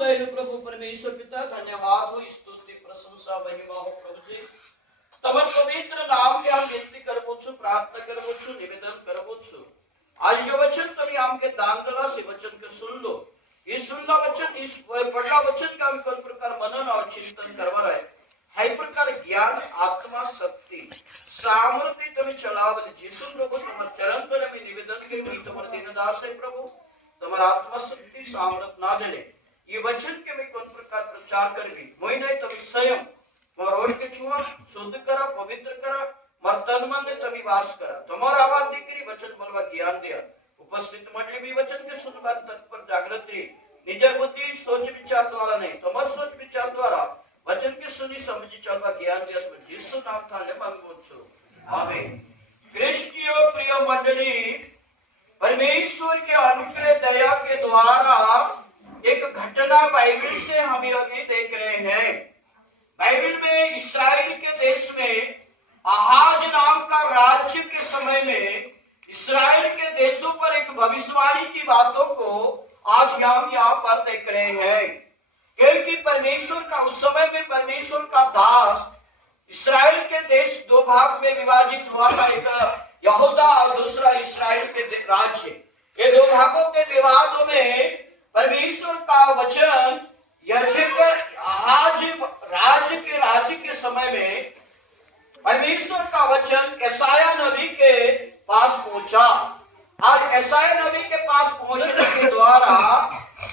दयालु प्रभु परमेश्वर पिता धन्यवाद हो, स्तुति प्रशंसा महिमा हो प्रभु जी। तमन पवित्र नाम के हम विनती करबो छु, प्रार्थना करबो छु, निवेदन करबो छु। आज जो वचन तुम्ही आमके दान करा से वचन के सुन लो। इस सुनना वचन, इस पढ़ा वचन का हम कल प्रकार मनन और चिंतन करवा रहे। है प्रकार ज्ञान, आत्मा, शक्ति, सामर्थ्य तुम्हें चलाव यीशु प्रभु तुम्हारे चरण पर हमें निवेदन के हुई तुम्हारे दिन दास है प्रभु। तुम्हारा आत्मा शक्ति सामर्थ ना देले ये वचन के मैं कौन प्रकार प्रचार करबी मोई नहीं तुम स्वयं मोर के छुआ शुद्ध करा, पवित्र करा, मर तन मन ने तभी वास करा। तुम्हारा आवाज देकरी वचन बोलवा ज्ञान दिया। उपस्थित मंडली भी वचन के सुनवान तत्पर जागृत रही। निजर बुद्धि सोच विचार द्वारा नहीं, तुम्हार सोच विचार द्वारा वचन के सुनी समझी चलवा ज्ञान दिया। यीशु नाम था ले मांगो छु, आमीन। क्रिस्टियो प्रिय मंडली, परमेश्वर के अनुग्रह दया के द्वारा एक घटना बाइबल से हम अभी देख रहे हैं। बाइबल में इस्राएल के देश में आहाज नाम का राज्य के समय में इस्राएल के देशों पर एक भविष्यवाणी की बातों को आज हम यहाँ पर देख रहे हैं। क्योंकि परमेश्वर का उस समय में परमेश्वर का दास इस्राएल के देश दो भाग में विभाजित हुआ था, एक यहूदा और दूसरा इस्राएल के राज्य। ये दो भागों के विवादों में परमेश्वर का वचन राज्य के समय में परमेश्वर का वचन यशायाह नबी के पास पहुंचा। और यशायाह नबी के पास पहुंचने के द्वारा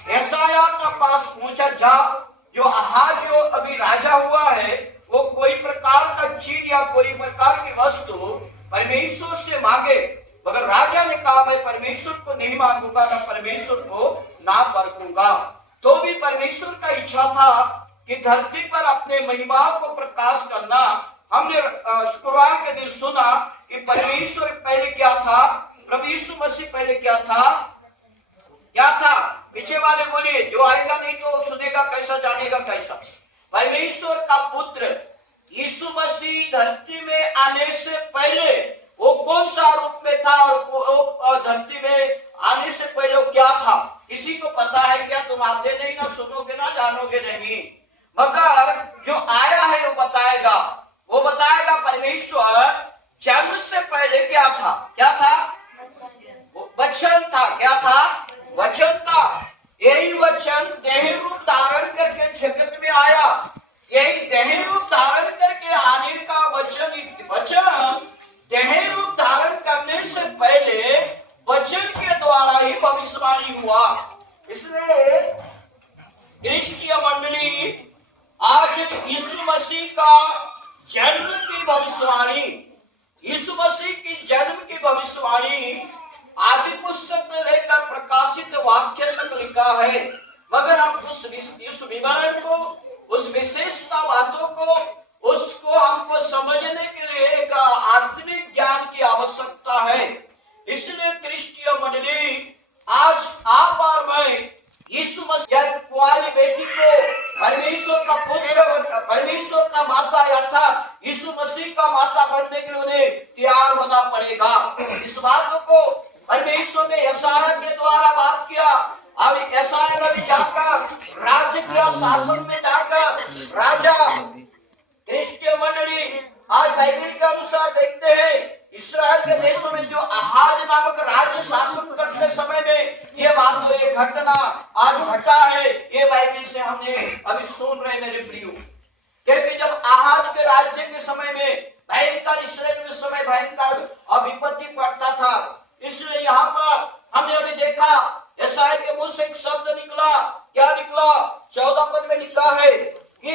यशायाह का पास पहुंचा जो आहाज जो अभी राजा हुआ है वो कोई प्रकार का चीज या कोई प्रकार की वस्तु परमेश्वर से मांगे, मगर राजा ने कहा मैं परमेश्वर को नहीं मांगूंगा, ना परमेश्वर को ना परखूंगा। तो भी परमेश्वर का इच्छा था कि धरती पर अपने महिमा को प्रकाश करना। हमने शुक्रवार के दिन सुना कि परमेश्वर पहले क्या था, प्रभु यीशु मसीह पहले क्या था, पीछे वाले बोलिए, जो आएगा नहीं तो सुनेगा कैसा, जानेगा कैसा। परमेश्वर का पुत्र यीशु मसीह धरती में आने से पहले वो कौन सा रूप में था और धरती में आने से पहले वो क्या था, किसी को पता है क्या? तुम आते नहीं, ना सुनोगे, ना जानोगे नहीं, मगर जो आया है वो बताएगा। परमेश्वर जन्म से पहले क्या था? वचन था। क्या था? वचन था। यही वचन देह रूप धारण करके जगत में आया। यही देह रूप धारण करके आने का वचन देह रूप धारण करने से पहले वचन के द्वारा ही भविष्यवाणी हुआ। इसलिए क्रिस्टीय मंडली, आज यीशु मसीह का जन्म की भविष्यवाणी, यीशु मसीह की जन्म की भविष्यवाणी आदि पुस्तक में लेकर प्रकाशित वाक्य तक लिखा है। मगर हम उस विवरण को, उस विशेषता बातों को, उसको हमको समझने के लिए एक आत्मिक ज्ञान की आवश्यकता है। इसलिए क्रिस्टीय मंडली, आज आप और मैं यीशु मसीह कुंवारी बेटी को परमेश्वर का पुत्र, परमेश्वर का माता अर्थात यीशु मसीह का माता बनने के लिए उन्हें तैयार होना पड़ेगा। इस बात को परमेश्वर ने यशायाह के द्वारा बात किया। अब यशायाह ने जाकर राज्य किया, शासन में जाकर राजा। क्रिस्टीय मंडली, आज बाइबल के अनुसार देखते हैं इस्राएल के देशों में जो आहाज नामक राज्य शासन करते समय में ये बात, तो ये घटना आज घटा है। ये बाइबल से हमने अभी सुन रहे मेरे प्रियो। क्योंकि जब आहाज के राज्य के समय में भयंकर, इस्राएल में समय भयंकर विपत्ति पड़ता था। इसलिए यहाँ पर हमने अभी देखा यशायाह के मुंह से एक शब्द निकला। क्या निकला? 14 पद में लिखा है कि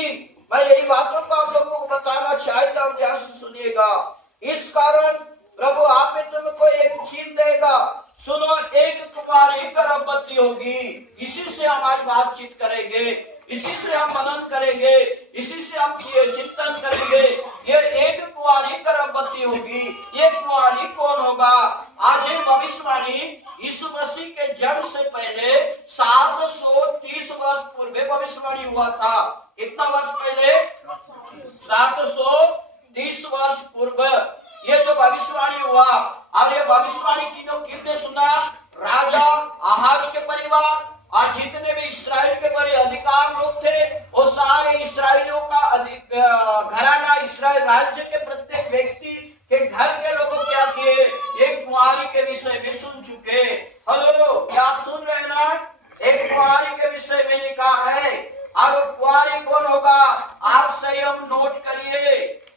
मैं यही बातों को आप लोगों को बताना चाहता हूं, ध्यान से सुनिएगा। इस कारण प्रभु आप में तुमको एक चिन्ह देगा, सुनो, एक कुमारी गर्भवती होगी। इसी से हम आज बातचीत करेंगे, इसी से हम मनन करेंगे, इसी से हम चिंतन करेंगे। ये एक कुमारी गर्भवती होगी। ये कुमारी कौन होगा? आज ये भविष्यवाणी यीशु मसीह के जन्म से पहले 730 वर्ष पूर्व भविष्यवाणी हुआ था। कितना वर्ष पहले? 730 वर्ष पूर्व ये जो भविष्यवाणी हुआ। और ये भविष्यवाणी किसने सुना? राजा आहाज के परिवार और जितने भी इस्राएल के बड़े अधिकारी राज्य के प्रत्येक व्यक्ति के घर के लोग क्या किए, एक कुंवारी के विषय में सुन चुके। हेलो, क्या आप सुन रहे हैं ना? एक कुंवारी के विषय में लिखा है। और कुंवारी कौन होगा? आप स्वयं नोट करिए।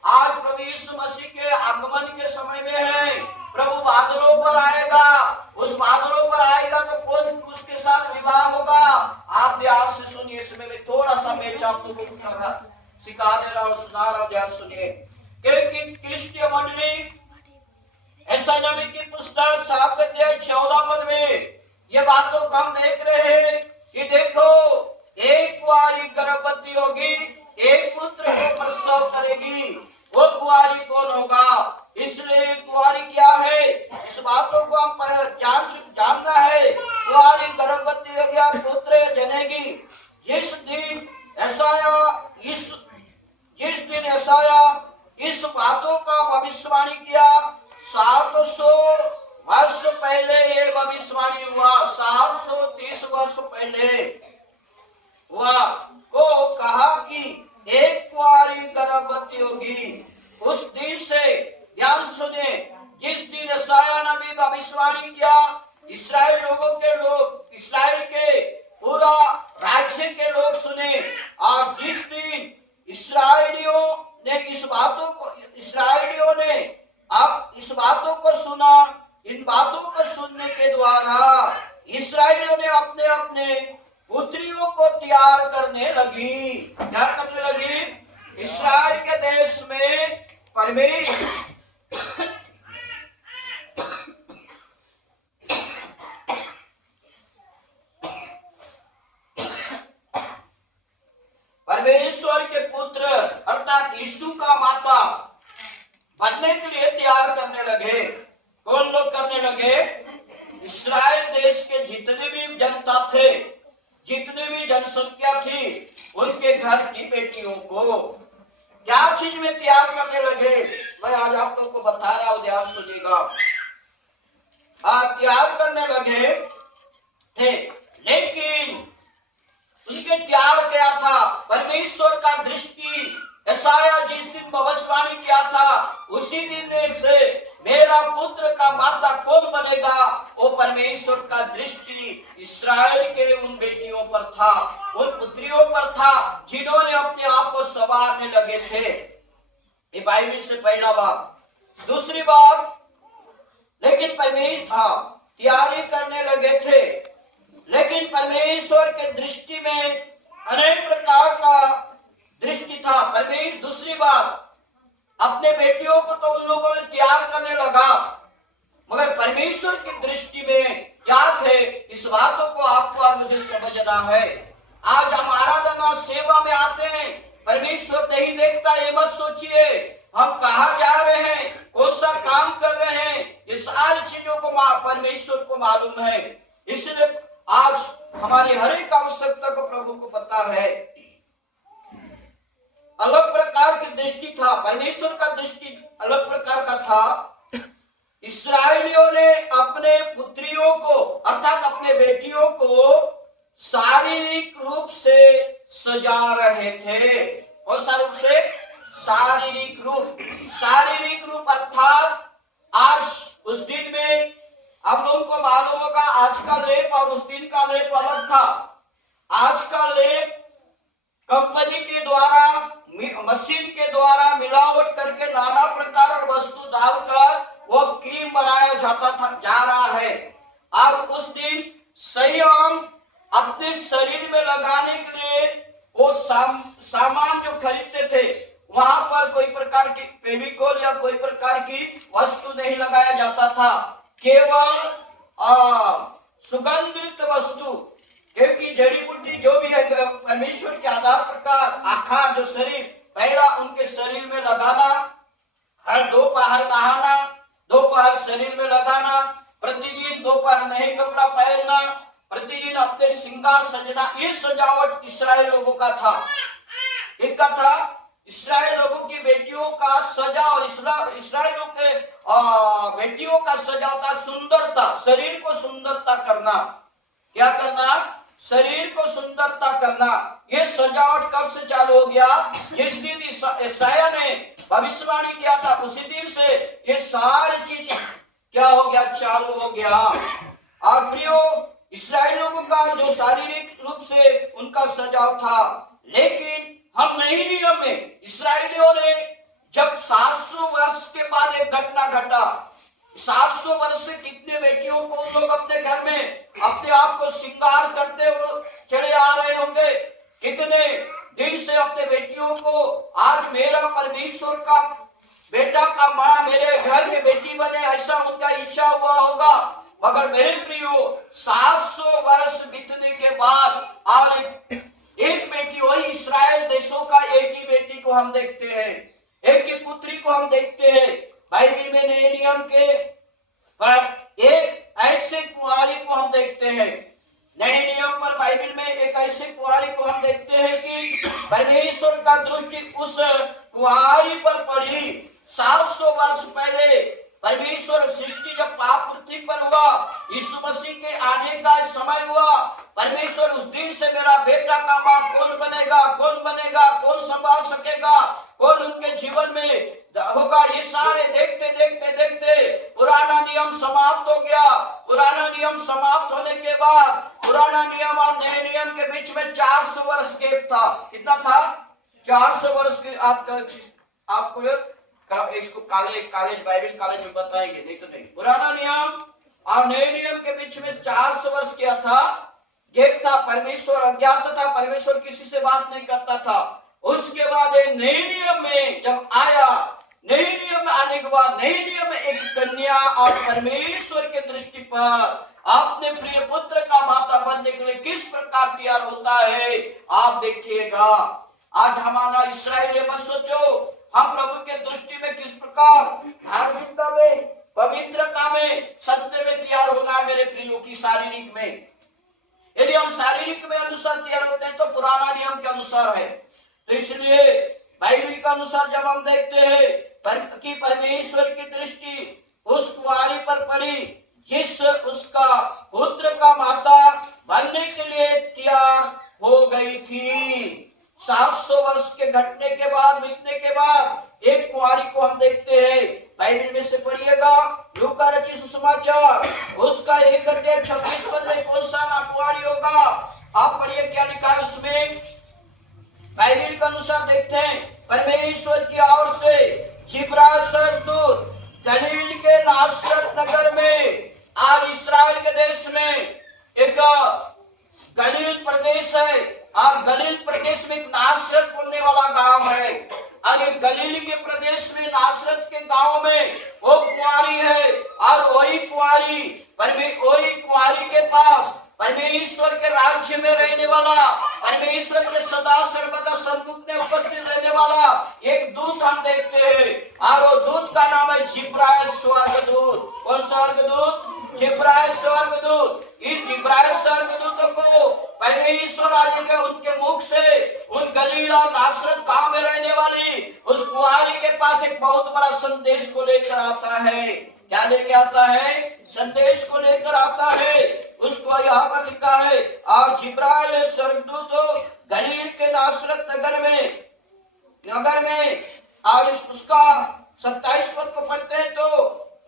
आज प्रभु यीशु मसीह के आगमन के समय में है, प्रभु बादलों पर आएगा। उस बादलों पर आएगा तो कौन उसके साथ विवाह होगा? आप ध्यान से सुनिए। इसमें मैं थोड़ा सा मैं आपको सिखा दे रहा हूँ, सुना रहा हूँ, ध्यान सुनिए। क्योंकि क्रिस्टीय मंडली ऐसा नबी की पुस्तक 7 अध्याय 14 पद में ये बातों को हम देख रहे हैं कि देखो, एक कुंवारी गर्भवती होगी, एक पुत्र को प्रसव करेगी। वो कुंवारी कौन होगा? इसलिए कुंवारी क्या है, इस बातों को हम जानना है। कुंवारी गर्भवती हो गया, पुत्र जनेगी। जिस दिन यशाया इस बातों का भविष्यवाणी किया, 700 वर्ष पहले ये भविष्यवाणी हुआ। 730 वर्ष पहले हुआ। को कहा कि एक कुंवारी गर्भवती होगी। उस दिन से, ध्यान सुने, जिस दिन यशाया नबी भविष्यवाणी किया, इस्राएल के पूरा राज्य के लोग सुने। और जिस दिन इस्राएलियों ने इस बातों को सुना, इन बातों को सुनने के द्वारा इस्राएलियों ने अपने अपने पुत्रियों को तैयार करने लगी। क्या करने लगी? इस्राएल के देश में परमेश्वर के पुत्र अर्थात यीशु का माता बनने के लिए तैयार करने लगे। कौन लोग करने लगे? इस्राएल देश के जितने भी जनता थे, जितने भी जनसंख्या थी, उनके घर की बेटियों को क्या चीज में तैयार करने लगे? मैं आज आप लोग को बता रहा हूं, ध्यान सुनिएगा। तैयार करने लगे थे, लेकिन उनके तैयार क्या था? परमेश्वर का दृष्टि यशाया जिस दिन भविष्यवाणी किया था, उसी दिन से मेरा पुत्र का माता कौन बनेगा, वो परमेश्वर का दृष्टि इस्राएल के उन बेटियों पर था, उन पुत्रियों पर था, जिन्होंने अपने आप को संवारने लगे थे। ये बाइबल से पहला बात। दूसरी बात, लेकिन तैयारी करने लगे थे, लेकिन परमेश्वर के दृष्टि में अनेक प्रकार का दृष्टि था। परमेश्वर, दूसरी बात, अपने बेटियों को तो उन लोगों ने तैयार करने लगा, मगर परमेश्वर की दृष्टि में क्या थे, इस बातों को आपको और मुझे समझना है। आज हम आराधना सेवा में आते हैं, परमेश्वर नहीं देखता, ये मत सोचिए हम कहाँ जा रहे हैं, कौन सा काम कर रहे हैं, ये सारी चीजों को परमेश्वर को मालूम है। इसलिए आज हमारी हर एक आवश्यकता को प्रभु को पता है। अलग प्रकार की दृष्टि था, परमेश्वर का दृष्टि अलग प्रकार का था। इस्राएलियों ने अपने पुत्रियों को अर्थात अपने बेटियों को शारीरिक रूप से सजा रहे थे। और सा रूप से? शारीरिक रूप अर्थात आज उस दिन में आप लोगों को मालूम होगा, आज का लेप और उस दिन का लेप अलग था। आज का लेप कंपनी के द्वारा, मशीन के द्वारा मिलावट करके नाना प्रकार वस्तु डालकर वो क्रीम बनाया जा रहा है। और उस दिन स्वयं अपने शरीर में लगाने के लिए वो सामान जो खरीदते थे, वहां पर कोई प्रकार की फेविकोल या कोई प्रकार की वस्तु नहीं लगाया जाता था, केवल सुगंधित वस्तु, क्योंकि जड़ी बूटी जो भी है परमेश्वर के आधार प्रकार आखा जो शरीर पहला उनके शरीर में लगाना, हर दोपहर नहाना, दोपहर शरीर में लगाना, प्रतिदिन दोपहर नहीं कपड़ा पहनना, प्रतिदिन अपने श्रृंगार सजना, ये सजावट इस्राएल लोगों का था। इनका था इस्राएल लोगों की बेटियों का सजा, और इस्राएल लोगों के बेटियों का सजा था सुंदरता, शरीर को सुंदरता करना। क्या करना? शरीर को सुंदरता करना। ये सजावट कब से चालू हो गया? जिस दिन यशाया ने भविष्यवाणी किया था, उसी दिन से ये सारी चीज क्या हो गया, चालू हो गया। और प्रियो, इस्राएल लोगों का जो शारीरिक रूप से उनका सजाव था, लेकिन हम नए नियम में इस्राएलियों ने जब 700 वर्ष के बाद एक घटना घटा। 700 वर्ष से कितने बेटियों को उन लोग अपने घर में अपने आप को श्रृंगार करते हुए चले आ रहे होंगे, कितने दिन से अपने बेटियों को, आज मेरा परमेश्वर का बेटा का माँ मेरे घर के बेटी बने, ऐसा उनका इच्छा हुआ होगा। मगर मेरे प्रियो, 700 वर्ष बीतने के बाद और एक बेटी, वही इस्राएल देशों का एक ही बेटी को हम देखते हैं, एक ही पुत्री को हम देखते हैं। बाइबल में नए नियम के पर एक ऐसे कुंवारी को हम देखते हैं, नए नियम पर बाइबल में एक ऐसे कुंवारी को हम देखते हैं कि परमेश्वर का दृष्टि उस कुंवारी पर पड़ी। 700 वर्ष पहले परमेश्वर सृष्टि जब पाप पृथ्वी पर हुआ, यीशु मसीह के आने का समय हुआ, परमेश्वर उस दिन से मेरा बेटा का मां कौन बनेगा, कौन बनेगा, कौन संभाल सकेगा, कौन उनके जीवन में होगा, ये सारे देखते देखते देखते पुराना नियम समाप्त हो गया। पुराना नियम समाप्त होने के बाद पुराना नियम और नए नियम के बीच में 400 वर्ष गैप था। कितना था? 400 वर्ष की। आपको इसको कॉलेज बाइबल कॉलेज में बताएंगे, नहीं तो नहीं। पुराना नियम और नए नियम के बीच में 400 वर्ष क्या था? गैप था। परमेश्वर अज्ञात था, परमेश्वर किसी से बात नहीं करता था। उसके बाद नए नियम में जब आया, नए नियम में आने के बाद नए नियम में एक कन्या और परमेश्वर के दृष्टि पर अपने प्रिय पुत्र का माता बनने के लिए किस प्रकार तैयार होता है, आप देखिएगा। आज हमारा इस्राएल मत सोचो, हम प्रभु के दृष्टि में किस प्रकार धार्मिकता में, पवित्रता में, सत्य में तैयार होना है मेरे प्रियो की। शारीरिक में यदि हम शारीरिक में अनुसार तैयार होते हैं तो पुराना नियम के अनुसार है। तो इसलिए बाइबल के अनुसार जब हम देखते हैं कि परमेश्वर की दृष्टि उस कुंवारी पर पड़ी जिस उसका पुत्र का माता बनने के लिए तैयार हो गई थी। 700 वर्ष के घटने के बाद, बीतने के बाद एक कुंवारी को हम देखते हैं। बाइबल में से पढ़िएगा, लूका रचित सुसमाचार उसका 1 अध्याय 26 पद में कौन सा कुंवारी होगा, आप पढ़िए क्या लिखा है उसमें। बाइबल के अनुसार देखते हैं, परमेश्वर की ओर से जिब्राइल स्वर्गदूत गलील के नासरत नगर में, आज इस्राएल के देश में एक गलील प्रदेश है, और गलील प्रदेश में एक नासरत बोलने वाला गांव है। और एक गलील के प्रदेश में नासरत के गांव में वो कुंवारी है, और वही कुंवारी के पास परमेश्वर के राज्य में रहने वाला, परमेश्वर के सदा सर्वदा सन्मुख में उपस्थित रहने वाला एक दूत हम देखते हैं, और वो दूत का नाम है जिब्राइल स्वर्गदूत। कौन स्वर्गदूत? जिब्राइल स्वर्गदूत। इस जिब्राइल स्वर्गदूत को परमेश्वर आज के उनके मुख से उन गलील और नासरत गांव में रहने वाली उस कुंवारी के पास एक बहुत बड़ा संदेश को लेकर आता है। क्या लेके आता है? संदेश को लेकर आता है। उसको यहाँ पर लिखा है, और जिब्राइल स्वर्गदूत गलील के नासरत नगर में और उसका 27 पद को पढ़ते हैं तो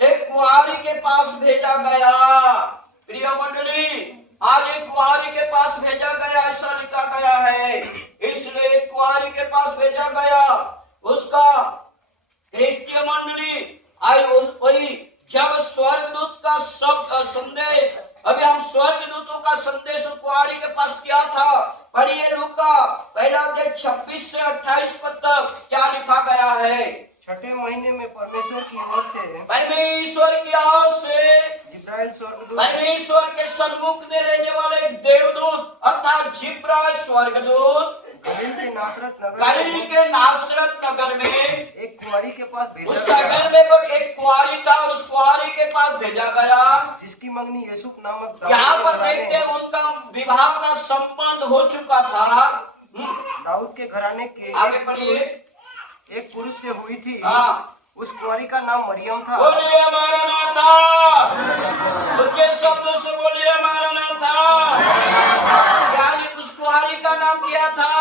एक कुंवारी के पास भेजा गया। प्रिय मंडली, आज एक कुंवारी के पास भेजा गया, ऐसा लिखा गया है। इसलिए एक कुंवारी के पास भेजा गया, उसका क्रिस्टीय मंडली आई वही जब स्वर्गदूत का संदेश, अभी हम स्वर्गदूतों का संदेश कुंवारी के पास किया था। पढ़िए लूका 1:26 से 28 पद तक क्या लिखा गया है। छठे महीने में परमेश्वर की ओर से जिब्राइल स्वर्गदूत, परमेश्वर के सन्मुख में रहने वाले देवदूत अर्थात जिब्राइल स्वर्गदूत गलील के नासरत नगर में एक कुंवारी के पास भेजा उसका घर में एक कुंवारी था, उस कुंवारी के पास भेजा गया जिसकी मंगनी यूसुफ नामक, यहाँ पर देखते हैं उनका विवाह का संबंध हो चुका था दाऊद के घराने के आगे पढ़िए एक पुरुष से हुई थी। उस कुंवारी का नाम मरियम था। बोलिए हमारा नाम था, उनके शब्दों से बोलिए हमारा नाम था। यानी उस कुंवारी का नाम क्या था?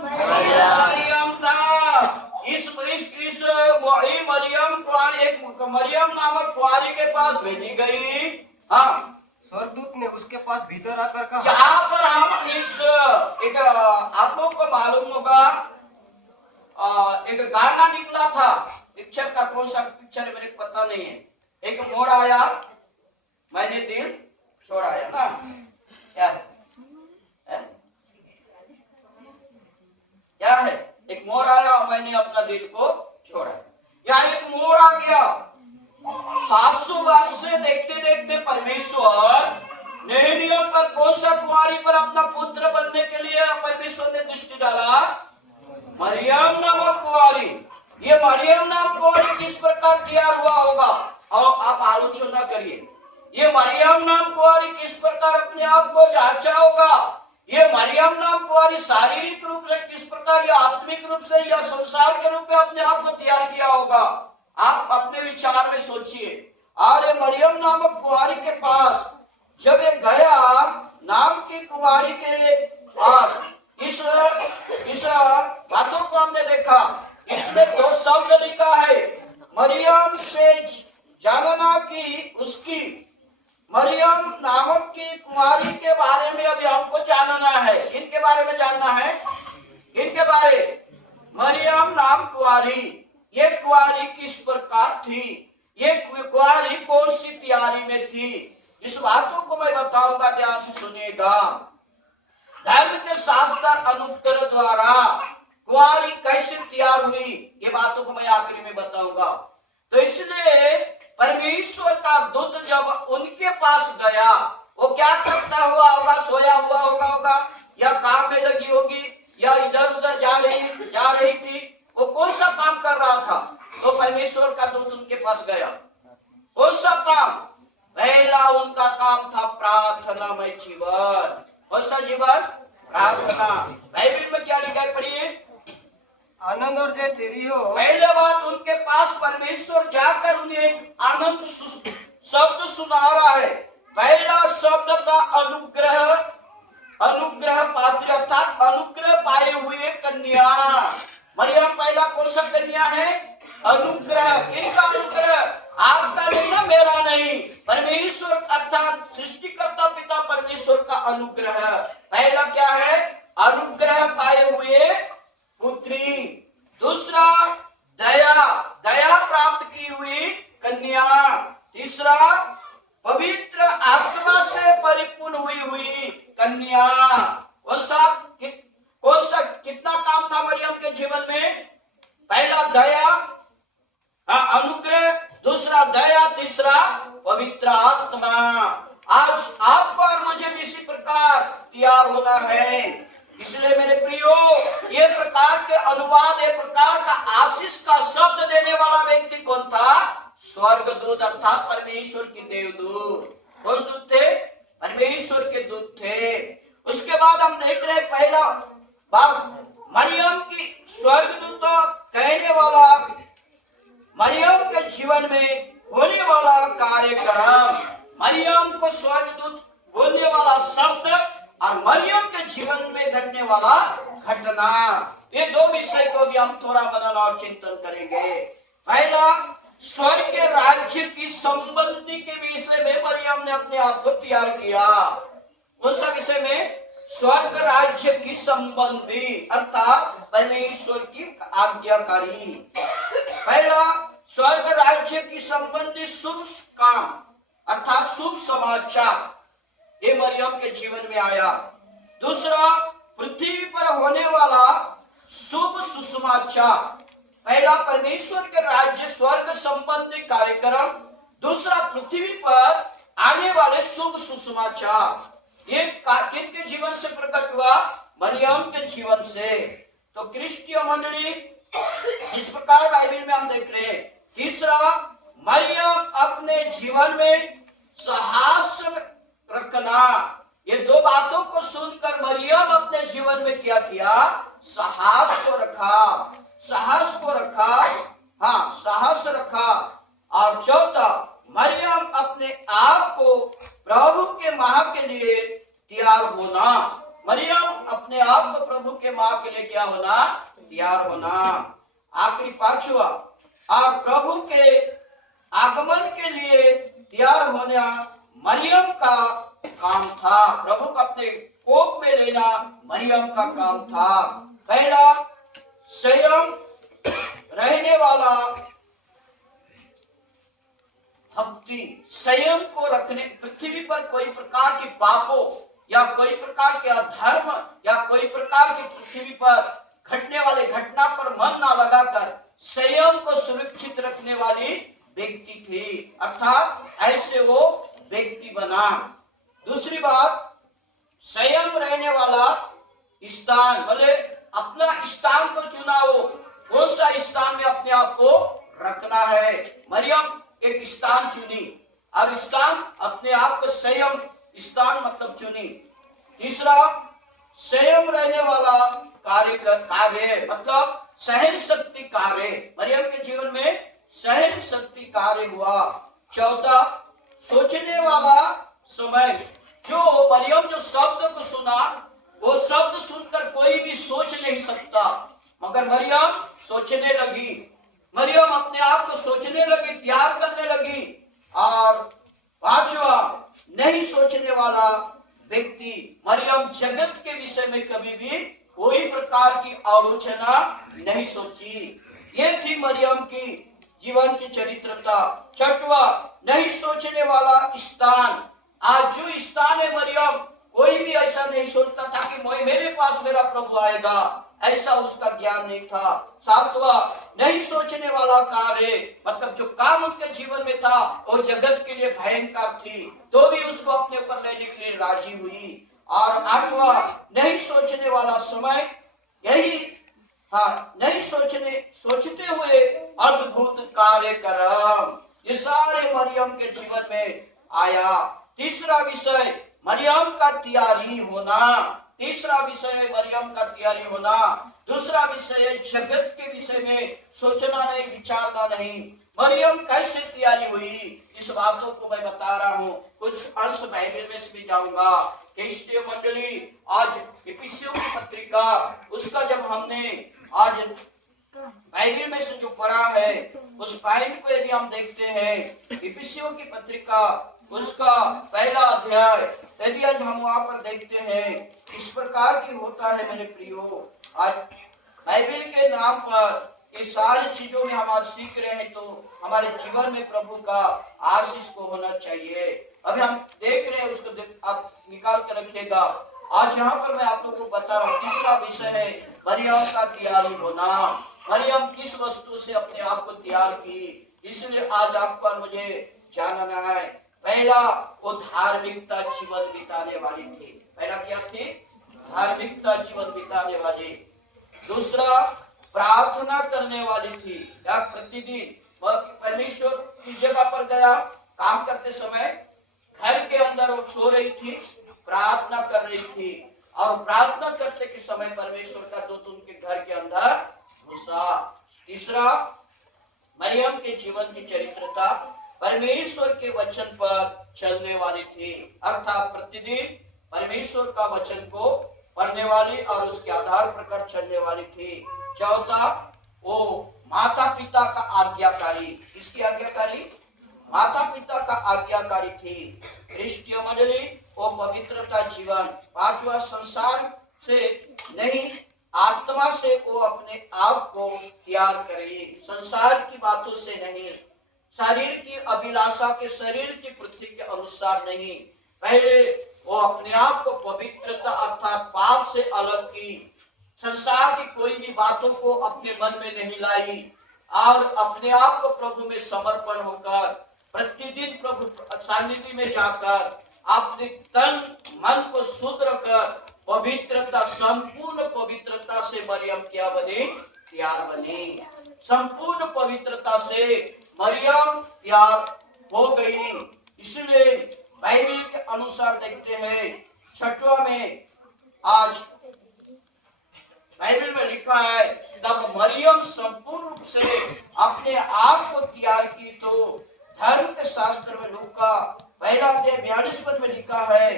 मरियम था। एक मरियम नामक कुंवारी के पास भेजी गई। हाँ, स्वर्गदूत ने उसके पास भीतर आकर कहा, यहाँ पर हम एक आप लोग को मालूम होगा, एक गाना निकला था। पिक्चर का कौन सा पिक्चर है मेरे को पता नहीं है। एक मोड़ आया, मैंने दिल छोड़ाया ना, क्या है? क्या है? एक मोड़ आया और मैंने अपना दिल को छोड़ा। या एक मोड़ आ गया। 700 वर्ष से देखते देखते परमेश्वर नेहनियम पर, कौन सा कुंवारी पर अपना पुत्र बनने के लिए परमेश्वर ने दृष्टि डाला? मरियम नामक कुंवारी। ये मरियम नामक कुंवारी किस प्रकार तैयार हुआ होगा? और आप आलोचना करिए, ये मरियम नाम कुंवारी किस प्रकार अपने आप को जांचा होगा? ये मरियम नाम कुंवारी शारीरिक रूप से किस प्रकार, या आत्मिक रूप से, या संसार के रूप में अपने आप को तैयार किया होगा? आप अपने विचार में सोचिए। और ये मरियम नामक कुंवारी के पास जब ये गया, नाम की कुंवारी के पास, इस बातों को हमने देखा। इसमें 2 शब्द लिखा है, मरियम से जानना की उसकी। मरियम नामक की कुंवारी के बारे में अभी हमको जानना है। इनके बारे में जानना है, इनके बारे। मरियम नाम कुंवारी, ये कुंवारी किस प्रकार थी? ये कुंवारी कौन सी तैयारी में थी? इस बातों को मैं बताऊंगा, ध्यान से सुनिएगा। धर्म के शास्त्र अनुत्तर द्वारा कुंवारी कैसे तैयार हुई, ये बातों को मैं आखिरी में बताऊंगा। तो इसलिए परमेश्वर का दूत जब उनके पास गया, वो क्या करता हुआ होगा? सोया हुआ होगा, या काम में लगी होगी, या इधर उधर जा रही थी। वो कौन सा काम कर रहा था? तो परमेश्वर का दूत उनके पास गया। कौन सा काम? पहला उनका काम था प्रार्थनामय जीवन। कौन सा जीवन? प्रार्थना। बाइबल में क्या लिखा है, पढ़िए। आनंद और जय तेरी हो। पहले बात, उनके पास परमेश्वर जाकर उन्हें आनंद शब्द सुना रहा है। पहला शब्द था अनुग्रह। अनुग्रह पात्र अर्थात अनुग्रह पाए हुए कन्या। मरियम पहला कौन सा कन्या है? अनुग्रह। किसका अनुग्रह? आपका नहीं ना, मेरा नहीं, परमेश्वर अर्थात सृष्टिकर्ता पिता परमेश्वर का अनुग्रह। पहला क्या है? अनुग्रह पाए हुए पुत्री। दूसरा दया, दया प्राप्त की हुई कन्या। तीसरा पवित्र आत्मा से परिपूर्ण हुई कन्या। कौन सा कितना काम था मरियम के जीवन में? पहला दया, अनुग्रह, दूसरा दया, तीसरा पवित्र आत्मा। आज आपको और मुझे भी इसी प्रकार तैयार होना है। इसलिए मेरे प्रियो, ये प्रकार के अनुवाद, ये प्रकार का आशीष का शब्द देने वाला व्यक्ति कौन था? स्वर्गदूत अर्थात परमेश्वर के देवदूत। कौन दूत थे? परमेश्वर के दूत थे। उसके बाद हम देख रहे पहला बात, मरियम की स्वर्गदूत कहने वाला, मरियम के जीवन में होने वाला कार्यक्रम, मरियम को स्वर्गदूत बोलने वाला शब्द और मरियम के जीवन में घटने वाला घटना, ये 2 विषय को भी हम थोड़ा मनन और चिंतन करेंगे। पहला, स्वर्ग के राज्य की संबंधी के विषय में मरियम ने अपने आप को तैयार किया। कौन सा विषय में? स्वर्ग राज्य की संबंधी अर्थात परमेश्वर की आज्ञाकारी। पहला, स्वर्ग राज्य की संबंधी शुभ काम अर्थात शुभ समाचार, ये मरियम के जीवन में आया। दूसरा, पृथ्वी पर होने वाला शुभ सुसमाचार। पहला, परमेश्वर के राज्य स्वर्ग संबंधी कार्यक्रम। दूसरा, पृथ्वी पर आने वाले शुभ सुसमाचार। ये किनके जीवन से प्रकट हुआ? मरियम के जीवन से। तो क्रिस्टीय मंडली, इस प्रकार बाइबल में हम देख रहे हैं। तीसरा, मरियम अपने जीवन में साहस रखना। ये 2 बातों को सुनकर मरियम अपने जीवन में क्या किया? साहस को रखा, साहस को रखा, साहस रखा। और चौथा, मरियम अपने आप को प्रभु के माह के लिए तैयार होना। मरियम अपने आप को प्रभु के माह के लिए क्या होना? तैयार होना। आखिरी पांचवा, और प्रभु के आगमन के लिए तैयार होना मरियम का काम था। प्रभु को अपने कोख में लेना मरियम का काम था। पहला, स्वयं रहने वाला भक्ति, स्वयं को रखने, पृथ्वी पर कोई प्रकार के पापों या कोई प्रकार के अधर्म या कोई प्रकार की पृथ्वी पर घटने वाले घटना पर मन ना लगाकर स्वयं को सुरक्षित रखने वाली व्यक्ति थी, अर्थात ऐसे वो व्यक्ति बना। दूसरी बात, स्वयं रहने वाला स्थान, बोले अपना स्थान को चुना, वो कौन सा स्थान में अपने आप को रखना है। मरियम एक स्थान चुनी और स्थान अपने आप को स्वयं स्थान मतलब चुनी। तीसरा, स्वयं रहने वाला कार्य मतलब सहन शक्ति कार्य, मरियम के जीवन में सहन शक्ति कार्य हुआ। चौथा, सोचने वाला समय, जो मरियम जो शब्द को सुना, वो शब्द सुनकर कोई भी सोच नहीं सकता, मगर मरियम सोचने लगी, मरियम अपने आप को सोचने लगी, त्याग करने लगी। और पांचवा, नहीं सोचने वाला व्यक्ति, मरियम जगत के विषय में कभी भी कोई प्रकार की आलोचना नहीं सोची। ये थी मरियम की जीवन की चरित्रता। छठवा, नहीं सोचने वाला स्थान, आज जो स्थान है मरियम, कोई भी ऐसा नहीं सोचता था कि मेरे पास मेरा प्रभु आएगा, ऐसा उसका ज्ञान नहीं था। सातवां, नहीं सोचने वाला कार्य, मतलब जो काम उनके जीवन में था वो जगत के लिए भयंकर थी, तो भी उसको अपने ऊपर लेने के लिए राजी हुई। और आठवां, नहीं सोचने वाला समय, यही नहीं सोचते हुए अद्भुत कार्य करम, ये सारे मरियम के जीवन में आया। तीसरा विषय, मरियम का तैयारी होना, तीसरा विषय मरियम का तैयारी होना। दूसरा विषय जगत के विषय में सोचना नहीं, विचारना नहीं। मरियम कैसे तैयारी हुई, इस बातों को मैं बता रहा हूँ। कुछ अंश बाइबल में भी जाऊंगा। क्रिस्टीय मंडली, आज इफिसियों की पत्रिका, उसका जब हमने आज बाइबल में से जो पढ़ा है, उस पॉइंट को यदि हम देखते हैं, इफिसियों की पत्रिका उसका पहला अध्याय, यदि आज हम वहां पर देखते हैं, इस प्रकार की होता है मेरे प्रियो। आज बाइबल के नाम पर ये सारी चीजों में हम आज सीख रहे हैं, तो हमारे जीवन में प्रभु का आशीष को होना चाहिए। अभी हम देख रहे हैं, उसको आप निकाल कर रखिएगा। आज यहाँ पर मैं आप लोगों को बता रहा हूँ, तीसरा विषय है मरियम का तैयारी होना। मरियम किस वस्तु से अपने आप को तैयार की, इसलिए आज आपको और मुझे जानना है। पहला, वो धार्मिकता जीवन बिताने वाली थी। पहला क्या थी? धार्मिकता जीवन बिताने वाली। दूसरा, प्रार्थना करने वाली थी, या प्रतिदिन परमेश्वर की जगह पर गया, काम करते समय घर के अंदर वो सो रही थी, प्रार्थना कर रही थी, और प्रार्थना करते के समय परमेश्वर का दूत उनके घर के अंदर घुसा। तीसरा, मरियम के जीवन की चरित्रता परमेश्वर के वचन पर चलने वाली थी, अर्थात प्रतिदिन परमेश्वर का वचन को पढ़ने वाली और उसके आधार पर चलने वाली थी। चौथा, वो माता पिता का आज्ञाकारी, इसकी आज्ञाकारी, माता पिता का आज्ञाकारी थी। क्रिस्टीय मंडली, वो पवित्रता जीवन। पांचवा, संसार से नहीं, आत्मा से वो अपने आप को तैयार करे, संसार की बातों से नहीं, शरीर की अभिलाषा के, शरीर की वृत्ति के अनुसार नहीं। पहले वो अपने आप को पवित्रता अर्थात पाप से अलग की, संसार की कोई भी बातों को अपने मन में नहीं लाई, और अपने आप को प्रभु में समर्पण होकर प्रतिदिन प्रभु सानिध्य में जाकर अपने तन मन को शुद्ध रखकर पवित्रता, संपूर्ण पवित्रता से मरियम क्या बनी? तैयार बनी। संपूर्ण पवित्रता से मरियम तैयार हो गई। इसलिए बाइबल के अनुसार देखते हैं, छठवां में आज बाइबल में लिखा है, तब मरियम संपूर्ण रूप से अपने आप को तैयार की। तो धर्म के शास्त्र में लूका पहला अध्याय 42 पद में लिखा है,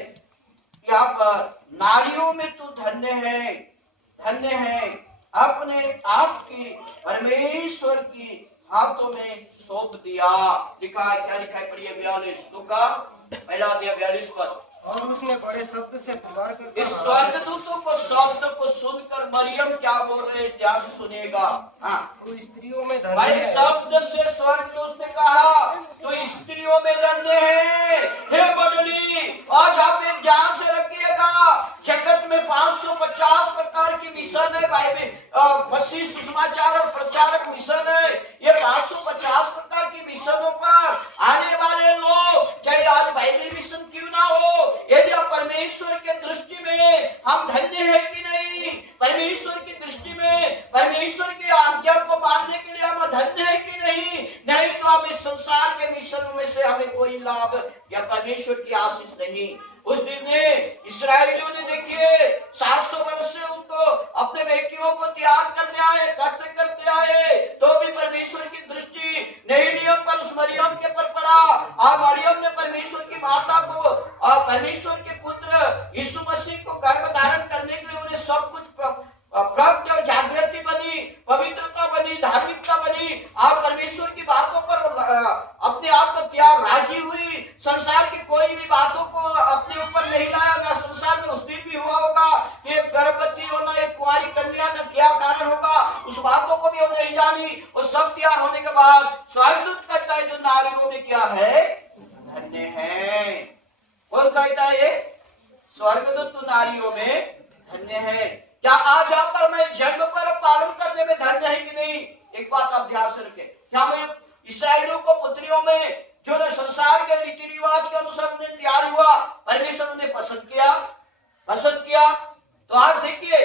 यहाँ पर नारियों में तू धन्य है, धन्य है, अपने आप की परमेश्वर की हाथों में सौंप दिया। लिखा है, क्या लिखा है, पढ़िए 42 लूका पहला अध्याय 42 पद। और उसने बड़े शब्द से पुकार कर इस कहा, स्वर्गदूतों को शब्द को सुनकर मरियम क्या बोल रहे हैं, ध्यान से सुनिएगा। हाँ, तू स्त्रियों में धन्य बड़े है। शब्द से स्वर्गदूत ने कहा तो स्त्रियों में धन्य है। हे मंडली, आज आप एक ध्यान से रखिएगा, जगत में 550 प्रकार की मिशन है, बाइबल मसीह सुसमाचार और प्रचारक मिशन है। ये 550 प्रकार की मिशनों पर आने वाले लोग, चाहे आज बाइबल मिशन क्यों ना हो, यदि आप परमेश्वर के दृष्टि में हम धन्य है कि नहीं, परमेश्वर की दृष्टि में परमेश्वर की आज्ञा को मानने के लिए हम धन्य है कि नहीं, नहीं तो हमें संसार के मिशनों में से हमें कोई लाभ या परमेश्वर की आशीष नहीं। उस दिन ने इस्राएलियों ने देखिए 700 वर्ष से उनको अपने बेटियों को तैयार करने आए, करते करते आए, तो भी परमेश्वर की दृष्टि नहीं नियम पर उस मरियम के पर पड़ा। और मरियम ने परमेश्वर की माता को और परमेश्वर के पुत्र यीशु मसीह को गर्भ धारण करने के लिए उन्हें सब कुछ प्राप्त और जागृति बनी, पवित्रता बनी, धार्मिकता बनी और परमेश्वर की बातों पर अपने आप को तैयार राजी हुई। संसार की कोई भी बातों को अपने ऊपर नहीं लाया ना। संसार में उस दिन भी हुआ होगा कि एक गर्भवती होना, एक कुंवारी कन्या का क्या कारण होगा, उस बातों को भी वो नहीं जानी। वो सब तैयार होने के बाद स्वर्गदूत कहता है जो नारियों में क्या है, धन्य है। कौन कहता है ये? स्वर्गदूत नारियों में धन्य है। क्या आज यहाँ पर मैं जन्म पर पालन करने में धन्य है कि नहीं? एक बात आप ध्यान से रखें, क्या मैं इस्राएलियों को पुत्रियों में जो न संसार के रीति रिवाज के अनुसार उन्हें तैयार हुआ, परमेश्वर उन्हें पसंद किया। तो आज देखिए,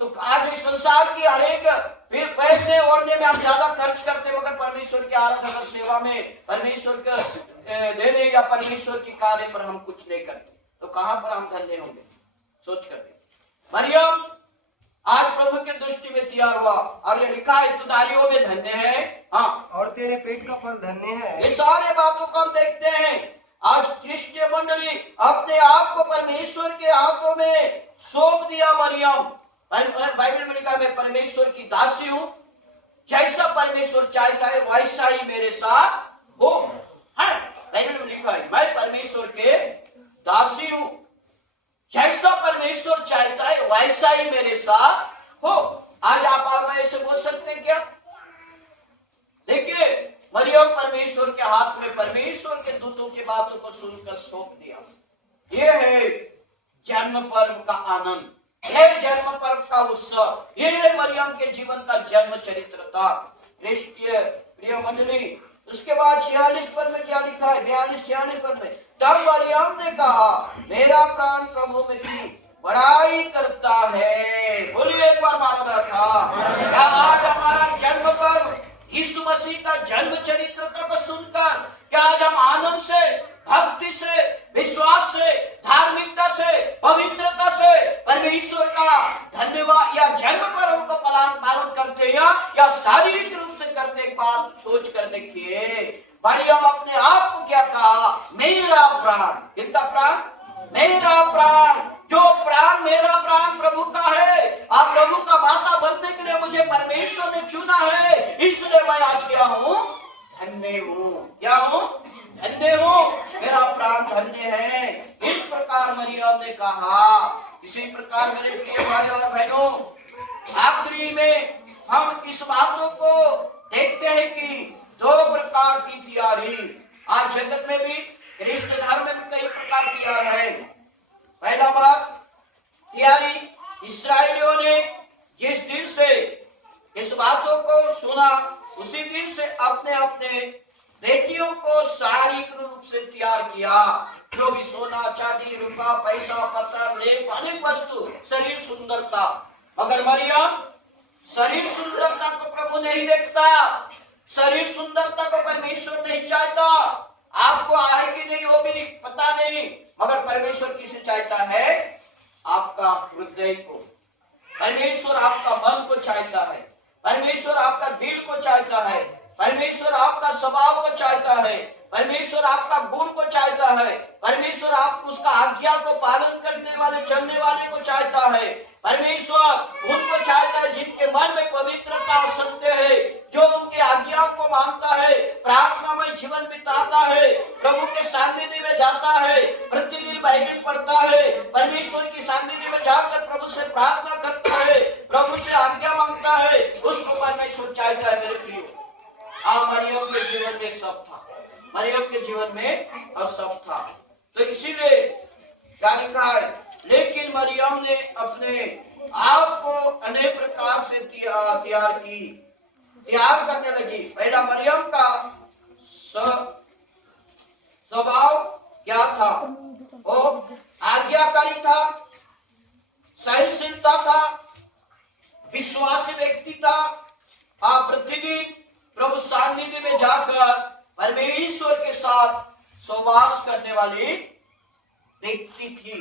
तो आज इस संसार की हरेक फिर पहनने ओढ़ने में हम ज्यादा खर्च करते, मगर परमेश्वर की आराधना सेवा में, परमेश्वर के देने या परमेश्वर के कार्य पर हम कुछ नहीं करते, तो कहां पर हम धन्य होंगे? सोच कर मरियम आज प्रभु के दृष्टि में तैयार हुआ और ये लिखा है तू नारियों में धन्य है। हाँ, और तेरे पेट का फल धन्य है। ये सारे बातों को हम देखते हैं। आज क्रिश्चियन मंडली अपने आप को परमेश्वर के हाथों में सौंप दिया। मरियम, बाइबल में लिखा है मैं परमेश्वर की दासी हूं, जैसा परमेश्वर चाहता है वैसा ही मेरे साथ हो। हाँ, बाइबल में लिखा है मैं परमेश्वर के दासी हूं, जैसा परमेश्वर चाहता है वैसा ही मेरे साथ हो। आज आप और मैं ऐसे बोल सकते हैं क्या? देखिए, मरियम परमेश्वर के हाथ में परमेश्वर के दूतों की बातों को सुनकर सौंप दिया। यह है जन्म पर्व का आनंद, यह जन्म पर्व का उत्सव, यह है मरियम के जीवन का जन्म चरित्र था। प्रिय मंडली, उसके बाद 46 पद में क्या लिखा है? 42-46 पद में तब मरियम ने कहा मेरा प्राण प्रभु में की बड़ाई करता है। बोलिए एक बार मारना था। क्या आज हमारा जन्म पर्व यीशु मसीह का जन्म चरित्र को सुनकर क्या आज हम आनंद से, भक्ति से, विश्वास से, धार्मिकता से, पवित्रता से परमेश्वर का धन्यवाद या जन्म पर्व को पालन करते हैं या शारीरिक रूप से करने की बात सोच कर देखिए। मरियम अपने आप को क्या कहा? मेरा प्राण। किसका प्राण? मेरा प्राण। जो प्राण, मेरा प्राण प्रभु का है। आप प्रभु का माता बनने के लिए मुझे परमेश्वर ने चुना है, इसलिए मैं आज क्या हूँ? धन्य हूँ। क्या हूँ? धन्य हूँ। मेरा प्राण धन्य है। इस प्रकार मरियम ने कहा। इसी प्रकार मेरे प्रिय भाई और बहनों, आखिरी में हम इस बातों को देखते हैं कि 2 प्रकार की तैयारी आज जगत में भी, कृष्ण धर्म में भी कई प्रकार की तैयारी है। पहला बात, तैयारी इस्राएलियों ने जिस दिन से इस बातों को सुना उसी दिन से अपने अपने बेटियों को शारीरिक रूप से तैयार किया। जो भी सोना, चांदी, रुपया, पैसा, पत्थर, लेप, अनेक वस्तु, शरीर सुंदरता। मगर मरियम शरीर सुंदरता को प्रभु नहीं देखता, शरीर सुंदरता को परमेश्वर नहीं चाहता। आपको आए कि नहीं वो भी पता नहीं, मगर परमेश्वर किसे चाहता है? आपका हृदय को। परमेश्वर आपका मन को चाहता है, परमेश्वर आपका दिल को चाहता है, परमेश्वर आपका स्वभाव को चाहता है, परमेश्वर आपका गुण को चाहता है, परमेश्वर आप उसका आज्ञा को पालन करने वाले, चलने वाले को चाहता है। परमेश्वर उनको चाहता है सच्चाई है मेरे प्रियो। मरियम के जीवन में सब था, मरियम के जीवन में और सब था। तो इसीलिए क्या लिखा है, लेकिन मरियम ने अपने आप को अनेक प्रकार से तैयार करने लगी। पहला मरियम का स्वभाव क्या था, वो आज्ञाकारी था, सहनशीलता था, विश्वासी व्यक्ति था। आप प्रतिदिन प्रभु सानिध्य में जाकर परमेश्वर के साथ सहवास करने वाली व्यक्ति थी।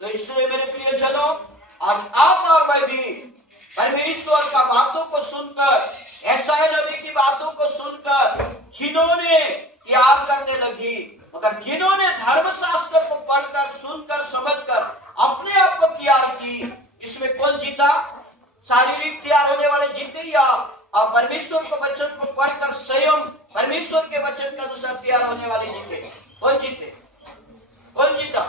तो इसलिए मेरे प्रिय जनों, आज आप और मैं भी परमेश्वर का बातों को सुनकर, ऐसा नबी की बातों को सुनकर जिन्होंने याद करने लगी, मगर जिन्होंने धर्मशास्त्र को पढ़कर, सुनकर, समझकर अपने आप को तैयार की, इसमें कौन जीता? शारीरिक तैयार होने वाले जीते या परमेश्वर के वचन को पढ़कर स्वयं परमेश्वर के वचन के अनुसार तैयार होने वाले जीते? कौन जीते? कौन जीता?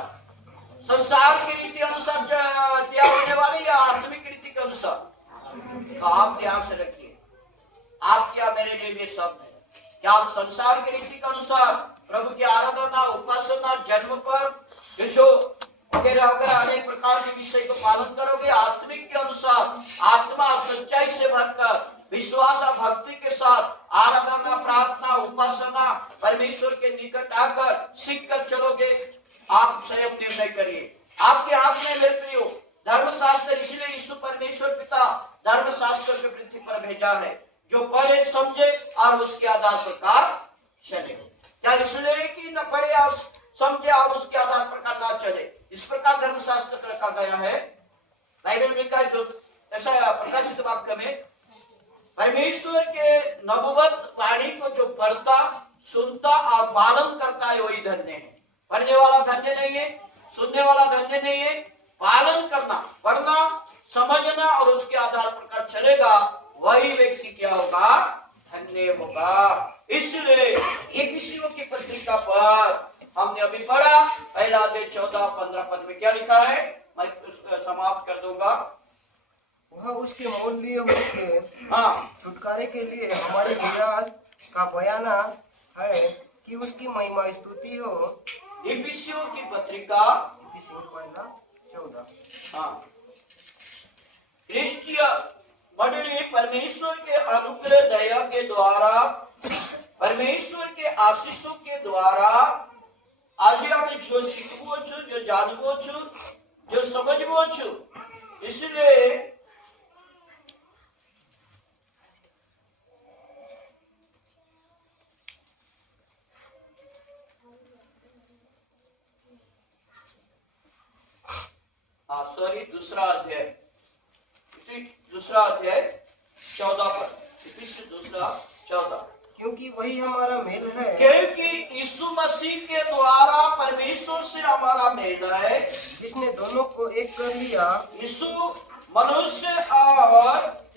संसार की रीति अनुसार तैयार होने वाले या आत्मिक रीति के अनुसार? तो आप ध्यान से रखिए, आप क्या मेरे लिए ये शब्द है, क्या आप संसार की रीति के अनुसार प्रभु की आराधना, उपासना, जन्म पर विशो वगैरह वगैरह अनेक प्रकार के विषय को पालन करोगे? आत्मिक के अनुसार, आत्मा और सच्चाई से भरकर, विश्वास और भक्ति के साथ आराधना, प्रार्थना, उपासना, परमेश्वर के निकट आकर सीख कर चलोगे? आप स्वयं निर्णय करिए। आपके हाथ में मेरे प्रियो धर्मशास्त्र, इसलिए यीशु परमेश्वर पिता धर्मशास्त्र के पृथ्वी पर भेजा है, जो पढ़े समझे और उसके आधार पर चले। क्या इसलिए कि न पढ़े और समझे और उसके आधार पर ना चले, इस प्रकार धर्मशास्त्र रखा गया है। बाइबल में का जो ऐसा प्रकाशित वाक्य में परमेश्वर के नबुवत वाणी को जो पढ़ता, सुनता और पालन करता है वही धन्य है। पढ़ने वाला धन्य नहीं है, सुनने वाला धन्य नहीं है, पालन करना, पढ़ना, समझना और उसके आधार पर चलेगा, वही व्यक्ति क्या होगा? धन्य होगा। इसलिए इफिसियों की पत्रिका पर हमने अभी पढ़ा, पहला अध्याय 14-15 पद में क्या लिखा है, मैं उसको समाप्त कर दूंगा। वह उसके मूल्य के हाँ, छुटकारे के लिए हमारे विराज का बयाना है कि उसकी महिमा स्तुति हो। इफिसियों की पत्रिका 14। हाँ, क्रिस्टीय मंडली परमेश्वर के अनुग्रह दया के द्वारा, परमेश्वर के आशीषों के द्वारा आज हमें जो सीखबो छू, जो जानबो छू, जो समझबो छू, इसलिए दूसरा अध्याय 14 पर, दूसरा 14। क्योंकि वही हमारा मेल है, क्योंकि यीशु मसीह के द्वारा परमेश्वर से हमारा मेल है, जिसने दोनों को एक कर लिया। यीशु मनुष्य और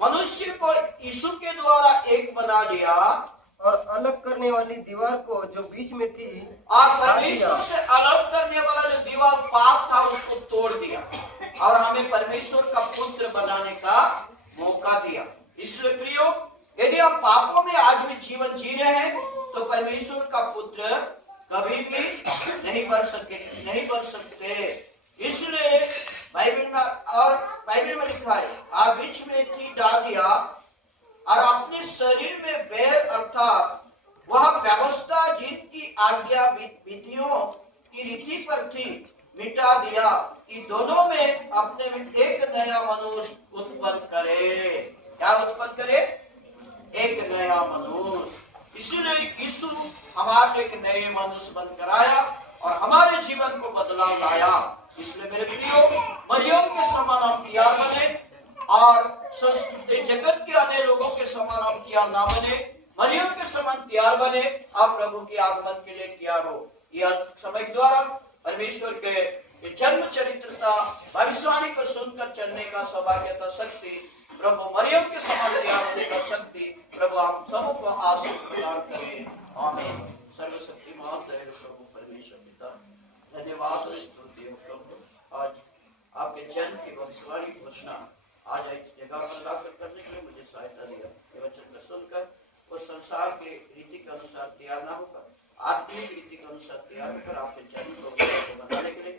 मनुष्य को यीशु के द्वारा एक बना लिया और अलग करने वाली दीवार को जो बीच में थी, और परमेश्वर से अलग करने वाला जो दीवार पाप था उसको तोड़ दिया और हमें परमेश्वर का पुत्र बनाने का मौका दिया। इसलिए प्रियो, यदि आप पापों में आज भी जीवन जी रहे हैं तो परमेश्वर का पुत्र कभी भी नहीं बन सकते। इसलिए बाइबल में लिखा है, आप बीच में थी डाल दिया और अपने शरीर में बैर अर्थात वह व्यवस्था जिनकी आज्ञा विधियों की रीति पर थी मिटा दिया, कि दोनों में अपने में एक नया मनुष्य उत्पन्न करे। क्या उत्पन्न करे? एक नया मनुष्य। इसलिए यीशु हमारे एक नए मनुष्य बनकर आया और हमारे जीवन को बदलाव लाया। इसलिए मेरे प्रियो, मरियम के समान हम तैयार बने और जगत के अन्य लोगों के समान हम तैयार ना बने, मरियम के समान तैयार बने। आप प्रभु के आगमन के लिए तैयार हो। यह समय द्वारा परमेश्वर के जन्म चरित्रता भविष्यवाणी को सुनकर चलने का सौभाग्यता शक्ति, प्रभु मरियम के समान तैयार होने का शक्ति प्रभु हम सबको आशीष प्रदान करे। आमीन। सर्वशक्तिमान प्रभु परमेश्वर पिता, धन्यवाद प्रभु, आज आपके जन्म की भविष्यवाणी घोषणा आज एक जगह पर लाकर करने के लिए मुझे सहायता दिया। संसार के रीति के अनुसार तैयार ना होकर आत्मिक रीति के अनुसार तैयार होकर आपके चरण को बनाने के लिए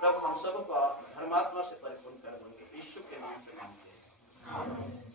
प्रभु हम सबको धर्मात्मा से परिपूर्ण कर देंगे। यीशु के नाम से मांगते हैं।